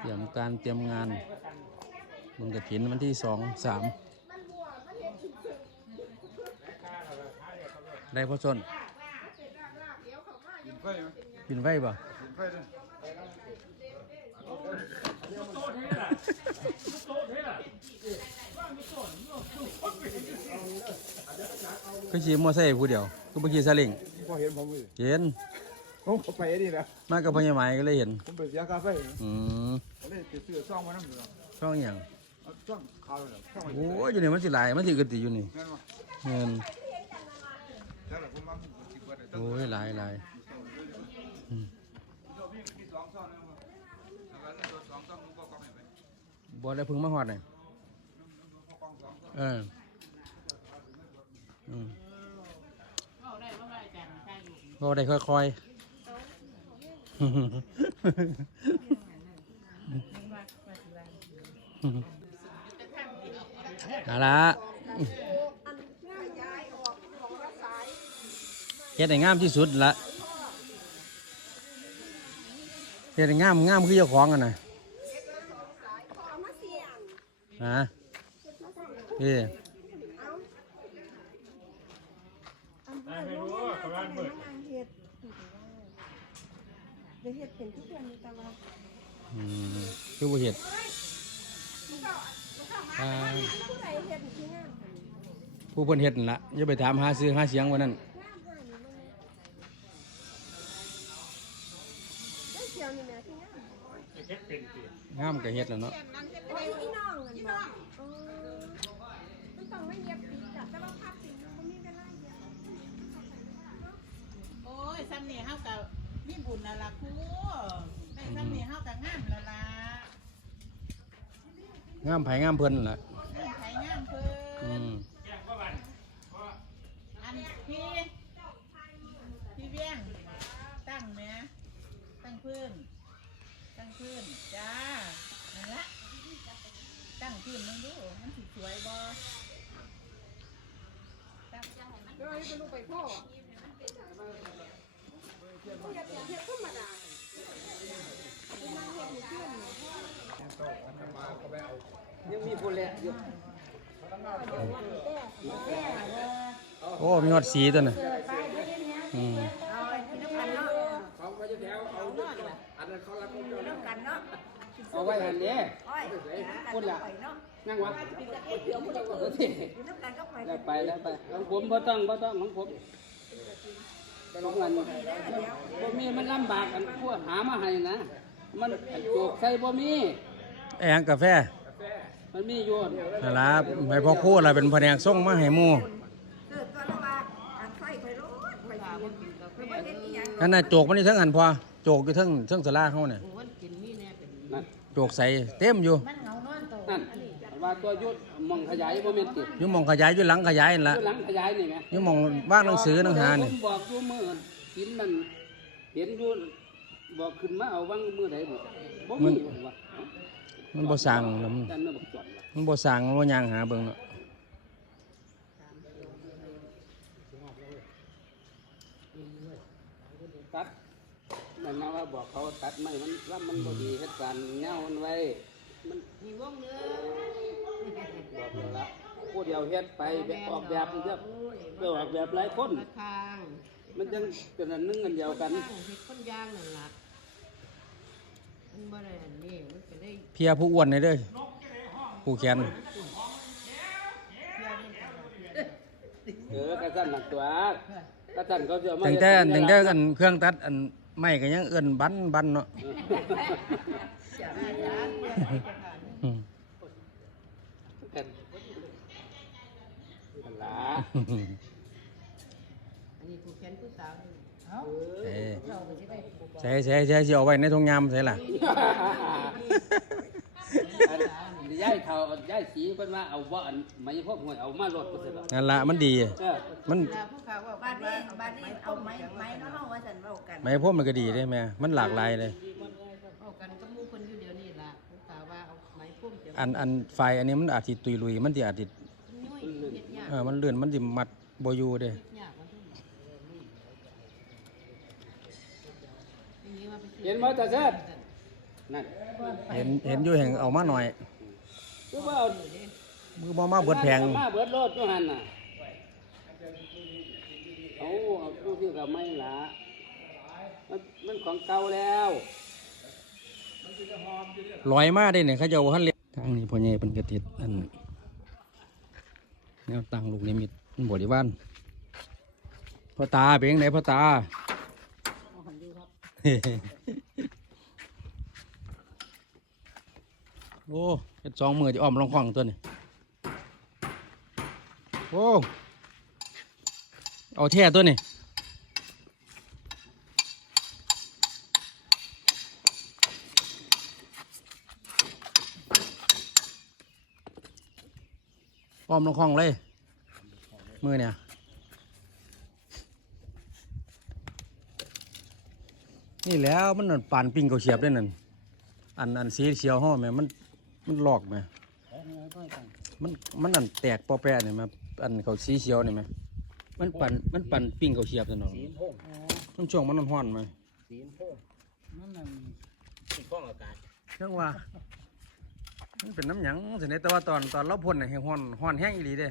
เตรียมการเตรียมงานมึงกระถินวันที่สองสามได้พ่อชนกินไฟไหมกินไฟป่ะกินไฟเลยก็ขี่มอไซค์ผู้เดียวก็เมื่อกี้ซาเล้งพอเห็นผมเลยเห็นผมก็ไปนี่แหละมากับพญาไม้ก็เลยเห็นผมไปเสียกาแฟอืมผม เลยไปซื้อซองมาน้ำเหลืองช่องอย่างเอาซองขาวเลยซองโอ้ยอยู่นี่มันสิหลายมันสิกติอยู่นี่แม่นวะเงินแล้วเราผมมาผมก็สิบกว่าได้ตั้งโอ้ยหลายหลายอืมเราพี่มีสองซองนะวะแล้วก็เรื่องสองซองลูกก็กองให้ไปบอได้พึ่งมาหอดหน่อยลูกกองสองซองเอออืมเอาได้ว่าอาจารย์ใช่อยู่บอได้ค่อยๆ เอาละเฮ็ดให้งามที่สุดละเฮ็ดให้งามงามคือเจ้าของกันนะฮะเอ้ไม่เฮ็ดเป็นทุกวันนี้แต่ว่า อืมคือบ่เฮ็ดอ่าผู้ใดเฮ็ดที่งามหั่นผู้เพิ่นเฮ็ดนั่นล่ะอย่าไปถามหาซื้อหาเสียงวันนั้นงามหั่นมันได้เที่ยวนี่แม่ที่งามเฮ็ดเป็นสิงามก็เฮ็ดแล้วเนาะโอ้ยพี่น้องกันบ่เออมันต้องไม่เย็บปีกอะแต่ว่าภาพสิมันบ่มีเวลาเย็บโอ้ยซ้ำนี่เฮากับมีบุญแล้วล่ะครู ได้ซ้ำนี่เฮากับงามแล้วล่ะงามไผงามเพิ่นนั่นล่ะงามไผงามเพิ่อืนมอันพี่พี่เวียงตั้งแหมตั้งพื้น ตั้งพื้นจ้านั่นละตั้งพื้นมึงดูมันสิสวยบ่ตั้งเดี๋ยวให้ลูกไปพ่อผู้เฮ็ดเฮ็ดธรรมดา ผู้มาเฮ็ดหมู่เพื่อนนี่โอ้ มีฮอดสีตัวน่ะอืมเอาไว้หันเด้พูดละนั่งวะเออสิแล้วไปแล้วไปของผมบ่ต้องบ่ต้องของผมของมันบ่มีมันลำบากกันพวกหามาให้นะ มันโจกใส่บ่มีไอ้หยังกาแฟมันมีอยู่นั่นล่ะให้พ่อครัวล่ะเป็นแผนกส่งมาให้หมู่เกิดก็ระว่าการไฟไปรถไปกินไปบ่เฮ็ดอีหยังนั่นน่ะโจกมันนี่เทั้งอันพอโจกอยู่เทั้งเทั้งศาลาเฮาน่ะมันกินนี่แน่เป็นนั่นโจกใส่เต็มอยู่มันเหงานอนโตนั่นว่าตัวยุดมองขยายบ่แม่นติอยู่หม่องขยายอยู่หลังขยายนั่นล่ะตัวหลังขยายนี่แหมอยู่หม่องว่างหนังสือหนังหานี่ผมบอกอยู่มื้อกินนั่นเห็นอยู่ บอกขึ้นมาเอาวังมื้อใดบ่บ่มีว่ามันบ่สร้างแล้วมันจันน่ะบอกจอดว่ะมันบ่สร้างมันบ่ย่างหาเบิ่งเนาะตัดนั่นนะว่าบอกเขาตัดไม่มันว่ามันบ่ดีเฮ็ดการแนวมันไว้ มันมีวงเนื้อบอกเลยละผู้เดียวเฮ็ดไปแบบออกแบบเพื่อเพื่อออกแบบหลายคนราคาง มันจังเป็นอันหนึงอันเดียวกันข้างเฮ็ดคนย่างนั่นล่ะมันบ่ได้อันนี้มันก็ได้เพียผู้อ้วนนี่เด้อผู้แขนเออกระสั่นหนักตัวกระสั่นเขาจะเอามาตั้งแต่ตั้งแต่อันเครื่องตัดอันไม้ก็ยังเอื้อนบันบันเนาะอืมกันนั่นล่ะอั นนี้ผู้แขนผู้สาวนี่เอ้าเอ้ยเราก็สิได้ผู้บ่ใช่ใช่ใช่สิเอาไว้ในทงยามใช่ล่ะอันย้ายเท่าย้ายสีเพิ่นว่าเอาบ่อันไม่พวกหวยเอามาลดเพิ่นสิล่ะนั่นละมันดี เออมันเวลาผู้ข่าวว่าบ้านนี้บ้านนี้เอาไม้ไม้เนาะเฮาว่าซั่นเว้ากัน ไม้พวกมันก็ดีได้แม่มันหลากหลายเลย เอากันกับหมู่คนอยู่เดียวนี่ล่ะผู้ข่าวว่าเอาไม้พุ่มจะอันอันไฟอันนี้มันอาจสิตุยลุย มันสิอาจสิน้อยเฮ็ดยากเออมันเลื่อนมันสิมัดบ่อยู่เด้ ยากว่าที่นี่ว่าไปซื้อ เห็นบ่ตาเสิร์ชนั่นเห็นเห็นอยู่แห่งเอามาหน่อยคือว่าเอามือบ่มาเบิดแพงมาเบิดโลดอยู่หั่นน่ะเอาเอาผู้ที่ก็ไม่ละมันมันของเก่าแล้วลอยมาได้เนี่ยเขาเจะว่าหันเล็กทางนี้พ่อใหญ่เป็นกระติดอันแนวตั้งลูกนิมิตมันบริวารพ่อตาเป็นยังไงพ่อตา โอ้เฮ็ดสองมือที่อ้อมลองคล้องตัวนี้โอ้เอาแท้ตัวนี้อ้อมลองคลองเลย มือเนี่ย นี่แหล้วมันนั่นปานปิ้งเขาเฉียบได้นั่นอันอันสีเขียวห่อแม่มันมันหลอกแม่มันมันอันแตกปอแปะเนี่ยมาอันเขาสีเขียวนี่ไหมมันปั่นมันปั่นปิ้งเขาเฉียบซะหน่อยต้องช่วงมันร้อนๆไหมนั่นน่ะเป็นฟองอากาศเรื่องว่ามันเป็นน้ำหยังสิเนี่ยแต่ว่าตอนตอนเราพ่นน่ะแห้งฮ้อนฮ้อนแห้งอีหลีเด้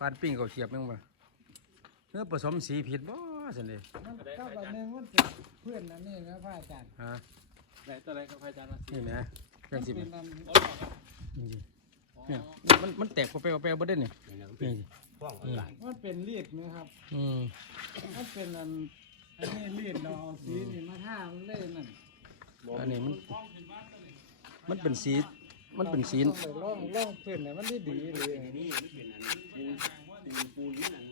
ปั่นปิ้งเขาเฉียบยังว่าเนื้อผสมสีผิดบ่ สิเนี่ยมันก็แบบนึงมันเป็นเพื่อนนั่นนี่นะพระอาจารย์ฮะไหนตัวอะไรครับอาจารย์ว่านี่นะเครื่องสิบเป็นอันเนี่ยมันมันแตกปอแปะปอแปะบ่ได้นี่นี่สิฟองอากาศมันเป็นรีดไหมครับ อืมมันเป็นอันอันนี้รีดเราเอาสีนี่มาท่ามันเลยนั่นอันนี้มันมันเป็นสีมันเป็นสี ต้องไปล่องล่องเพื่อนเนี่ยมันได้ดีเลยนี่มันเป็นอันปูปูปูนี่นั่นค่าย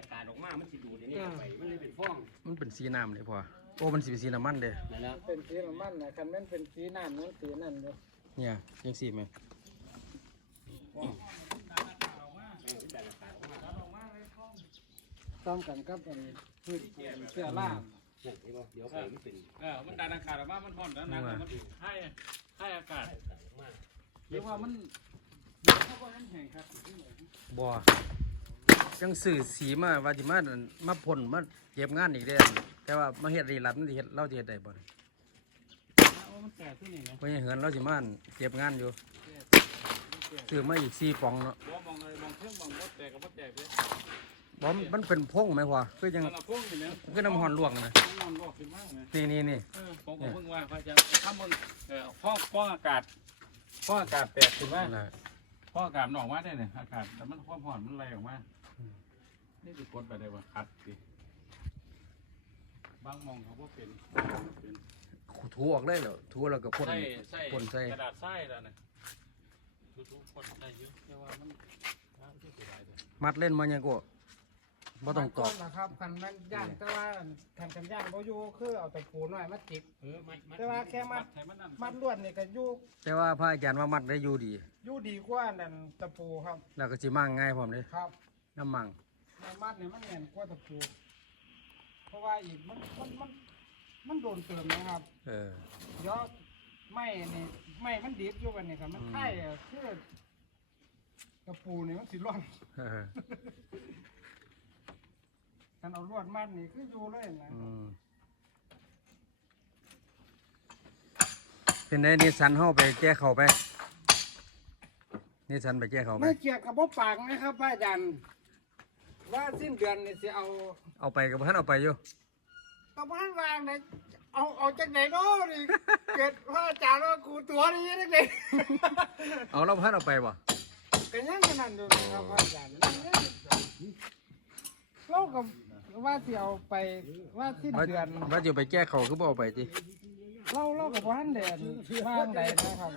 อากาศออกมา มันสิดูดอันนี้เข้าไปมันเลยเป็นฟองมันเป็นสีน้ำเลยพอโอ้มันสีเป็นสีน้ำมันเด้นั่นแหละเป็นสีน้ำมันนะคันแม่นเป็นสีน้ำนั่นสีนั่นเลยเนี่ยยังสีไหมซ้อมกันกับอันพืชเสื้อล่ามเดี๋ยวไปมันเป็นเออมันดันอากาศออกมา มันห่อนแล้วนะมันให้ให้อากาศหรือว่ามันเขาบอกมันแห้งครับบัว จังสื่อสีมาว่าจิมาอั่นมาพ่นมาเก็บงานอีกเด้อแต่ว่ามาเฮ็ดรีลับมันสิเฮ็ดเราสิเฮ็ดได้บ่เนี่ยเอามันแตกที่นี่นะเพราะยังเหินเราสิมาอั่นเก็บงานอยู่ซื้อมาอีก4ปองเนาะบ่มองเลยมองเครื่องมองรถแตกกับรถแตกเลยบ่มันเป็นพงไหมพอคือจังมันเอาพุ่งอยู่เนี่ยคือน้ำห่อนลวกนะมันนอนบอกขึ้นมากเลยนี่นี่นี่เออผมก็เพิ่งว่าเขาจะทำมึงเออห้องห้องอากาศห้องอากาศแตกขึ้นมานั่นแหละห้องอากาศมันออกมาได้เนี่ยอากาศแต่มันความห่อนมันไหลออกมา นี่จะกดไปได้ว่าคัดสิบางมองเขาก็เป็นเป็นถูออกเลยเหรอถูแล้วก็พ่นใส่ใส่พ่นใส่กระดาษใส่แล้วนะทุกๆคนได้เยอะแต่ว่ามันน้ำที่เสียดายเลยมัดเล่นมายังก็บ่ต้องตอกนะครับคันแม่นย่างแต่ว่าคันกันย่างบ่อยู่คือเอาตะปูน้อยมาจิกเออมัดมัดแต่ว่าแค่มัด ให้มันนั่นมัดลวดนี่ก็อยู่แต่ว่าพระอาจารย์ว่ามัดได้อยู่ดี อยู่ดีกว่านั่นตะปูครับ แล้วก็สิมั่งง่ายพร้อมเลยครับ น้ำมั่ง ในมัดนี่มันแน่นกว่าตะปูเพราะว่าอีกมันมันมันมันโดนเติมนะครับเออ เดี๋ยวไม่นี่ไม่มันดิบอยู่กันนี่ครับมันอืมไข่อะคือตะปูนี่มันสิร่อนเออกันเอาลวดมัดนี่คืออยู่เลยนะอืมเป็นไงนิสสันเฮาไปแก้เขาไปนิสสันไปแก้เขาไปไม่เกี่ยวกับบ่ปากนะครับป้าอาจารย์ ว่าสิ้นเดือนนี่สิเอาเอาไปกับท่านเอาไปอยู่กระบ้านวางเนี่ยเอาเอาจากไหนเนาะนี่เกิดพระอาจารย์ว่ากูตัวนี้นักเลยเอาเราท่านเอาไปบ่กันยังขนาดนี้นะครับพระอาจารย์เราก็ว่าสิเอาไปว่าสิ้นว่าเดือนว่าจะไปแก้เขาคือบ่เอาไปจิเราเรากับบ้านเดือนว่างใดนะครับ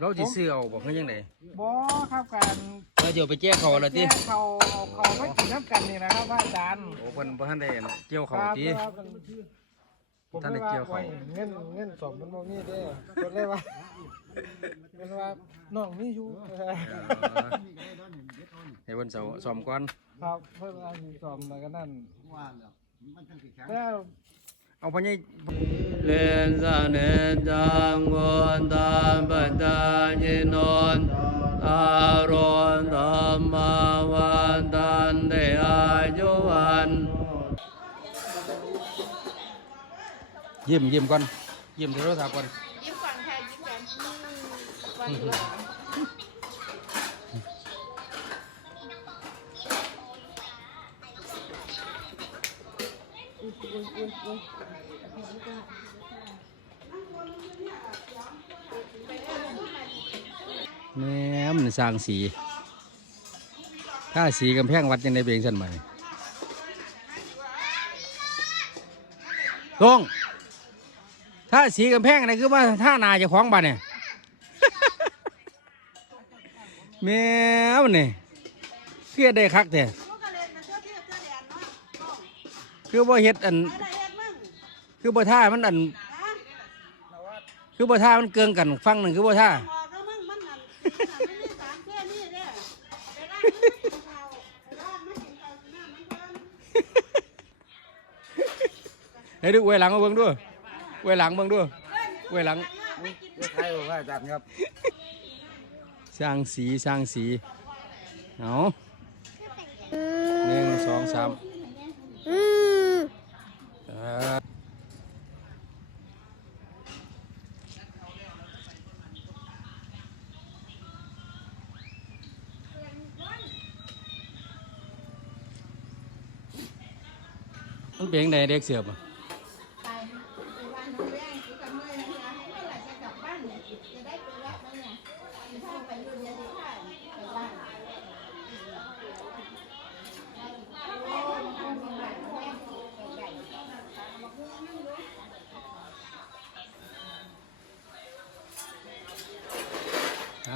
เราสิซื้อเอาบ่คือยังไงบ่ครับการเราจะเอาไปแก้เขาละติแก้เขาเอาเขาไม่กินน้ำกันนี่นะครับพระอาจารย์โอ้เพิ่นบ่ทันได้เกี่ยวเขาครับติครับผมท่านได้ไม่ว่าเกี่ยวเขาโอ้ยเงินเงินสมมันบ่มีเด้อคนเลยว่าเพิ่นว่าน้องมีอยู่เออให้เพิ่นเสาซ่อมก่อนครับเพิ่นเอาสิสอมแล้วก็นั่นแล้ว เอาพะนี่เลนสะเนจังวนตามปัญญาญินนอารอนธรรมาวันตันเดอายุวันยิ้มยิ้มก่อนยิ้มโทรศัพท์ก่อนยิ้มก่อนค่ะยิ้มก่อน ก่อนว่าแม่มันสร้างสีถ้าสีกำแพงวัดยังได้เบียงสันมานี่ลงถ้าสีกำแพงนี่คือว่าท่านาจะคล้าของบ้านเนี่ยแม่มันเนี่ยเพื่อได้คักแต่ คือบ่เฮ็ดอัน คือบ่ท่ามันอัน คือบ่ท่ามันเกิงกันฟังหนึ่งคือบ่ท่าเฮ้ยดูเวยหลังมาเบิ่งด้วยเวยหลังเบิ่งด้วยเวยหลังใครบอกว่าอาจารย์ครับสร้างสีสร้างสีเอาหนึ่งสองสาม มันเป็นยังไงเด็กเสียบอะไปไปบ้านน้องแย่งกูกับเมื่อยนะคะเมื่อไหร่จะกลับบ้านเนี่ยจะได้ไปแวะไหมเนี่ยถ้าไปเรียนที่ค่ายไปบ้านม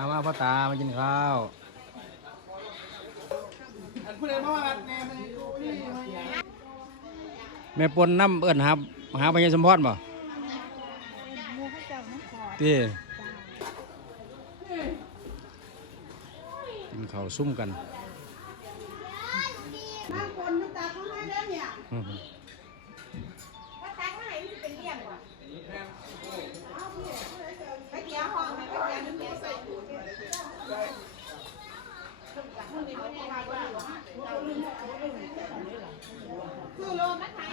ามาพ่อตามากินข้าว แม่ปนน้ำเอิ้นหาหาพญาสมพรบ่ตีกินข้าวซุ่มกัน บ้านคนมันตาเขาให้แล้วเนี่ยอื้อหือ